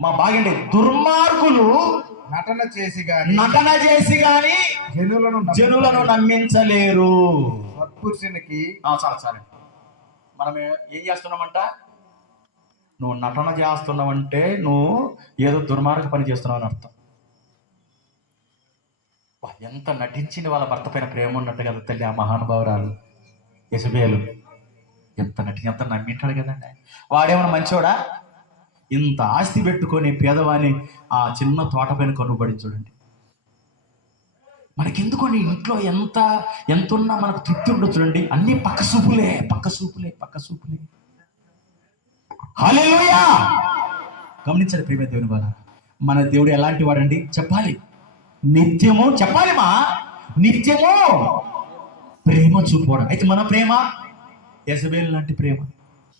మా బాగండి, దుర్మార్గులు నటన చేసి గాని జనులను నమ్మించలేరు. సత్పురుషునికి సరే మనం ఏం చేస్తున్నామంట? నువ్వు నటన చేస్తున్నావంటే నువ్వు ఏదో దుర్మార్గ పని చేస్తున్నావు అని అర్థం. ఎంత నటించింది వాళ్ళ భర్త పైన ప్రేమ ఉన్నట్టు కదా తల్లి ఆ మహానుభావురాలు యెజబెలు. ఎంత నమ్మింటాడు కదండి. వాడేమన్నా మంచోడా? ఇంత ఆస్తి పెట్టుకొని పేదవాని ఆ చిన్న తోట పైన కనుబడి చూడండి. మనకెందుకోండి ఇంట్లో ఎంత ఉన్నా మనకు తృప్తి ఉండదు చూడండి. అన్ని పక్క సూపులే. హల్లెలూయా! గమనించండి ప్రేమ దేవుని వల్ల. మన దేవుడు ఎలాంటి వాడండి చెప్పాలి. నిత్యము చెప్పాలి నిత్యము ప్రేమ చూపుకోవడం. అయితే మన ప్రేమ యెజబెలు లాంటి ప్రేమ,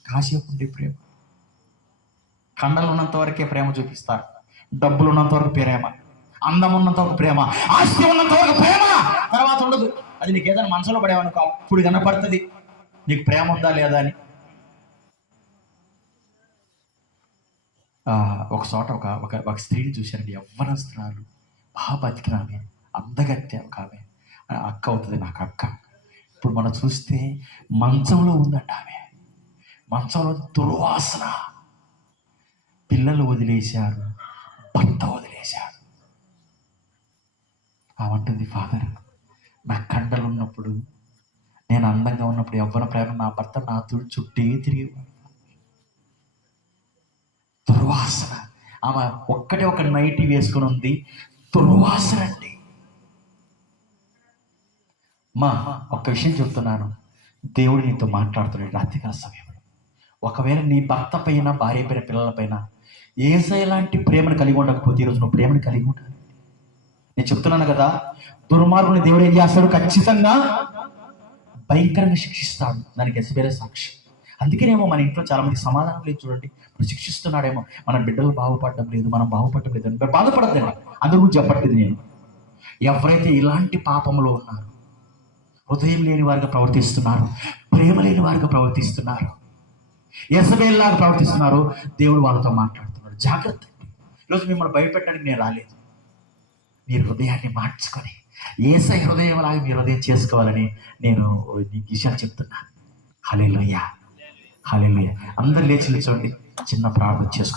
కాసేపు ఉండే ప్రేమ. కండలు ఉన్నంత వరకే ప్రేమ చూపిస్తారు. డబ్బులు ఉన్నంత వరకు ప్రేమ, అందం ఉన్నంత వరకు ప్రేమ, ఆస్తి ఉన్నంత వరకు ప్రేమ. తర్వాత ఉండదు. అది నీకు ఏదైనా మనసులో పడేవనుకో అప్పుడు కనపడుతుంది నీకు ప్రేమ ఉందా లేదా అని. ఒక చోట ఒక స్త్రీని చూశానండి. యవ్వనస్తురాలు, బాగా బతికిన ఆమె, అందగత్తె ఒక ఆమె, అక్క అవుతుంది నాకు అక్క. ఇప్పుడు మనం చూస్తే మంచంలో ఉందంట ఆమె. మంచంలో దుర్వాసన. పిల్లలు వదిలేశారు, భర్త వదిలేశాడు. ఆమంటుంది, ఫాదర్ నా కండలు ఉన్నప్పుడు, నేను అందంగా ఉన్నప్పుడు యవ్వన ప్రేమ నా భర్త నా చుట్టే తిరిగేవాడు. దుర్వాసన. ఆమె ఒక్కటే ఒక నైటీ వేసుకుని ఉంది, దుర్వాసన అండి. ఒక్క విషయం చెప్తున్నాను, దేవుడు నీతో మాట్లాడుతున్నాడు రాత్రికాల సమయంలో. ఒకవేళ నీ భర్త పైన, భార్య పైన, పిల్లల పైన యేసయ్య లాంటి ప్రేమను కలిగి ఉండకపోతే ఈరోజు నువ్వు ప్రేమను కలిగి ఉంటావు. నేను చెప్తున్నాను కదా, దుర్మార్గుని దేవుడు ఏం చేస్తాడు? ఖచ్చితంగా భయంకరంగా శిక్షిస్తాడు. దానికి యెజబెలే సాక్షి. అందుకేనేమో మన ఇంట్లో చాలా మంది సమాధానం లేదు చూడండి. ఇప్పుడు శిక్షిస్తున్నాడేమో, మన బిడ్డలు బాగుపడడం లేదు, మనం బాగుపడడం లేదు అని బాధపడద్దండి. అందుకు చెప్పట్లేదు నేను. ఎవరైతే ఇలాంటి పాపంలో ఉన్నారు, హృదయం లేని వారిగా ప్రవర్తిస్తున్నారు, ప్రేమ లేని వారిగా ప్రవర్తిస్తున్నారు, యెజబెల్లాగా ప్రవర్తిస్తున్నారు, దేవుడు వాళ్ళతో మాట్లాడుతున్నాడు. జాగ్రత్త. ఈరోజు మిమ్మల్ని భయపెట్టడానికి నేను రాలేదు. మీరు హృదయాన్ని మార్చుకొని యేసయ్య హృదయంలాగా మీ హృదయం చేసుకోవాలని నేను ఈ విషయాలు చెప్తున్నా. హల్లెలూయా. అందరు లేచి నిల్చోండి, చిన్న ప్రార్థన చేసుకుందాం.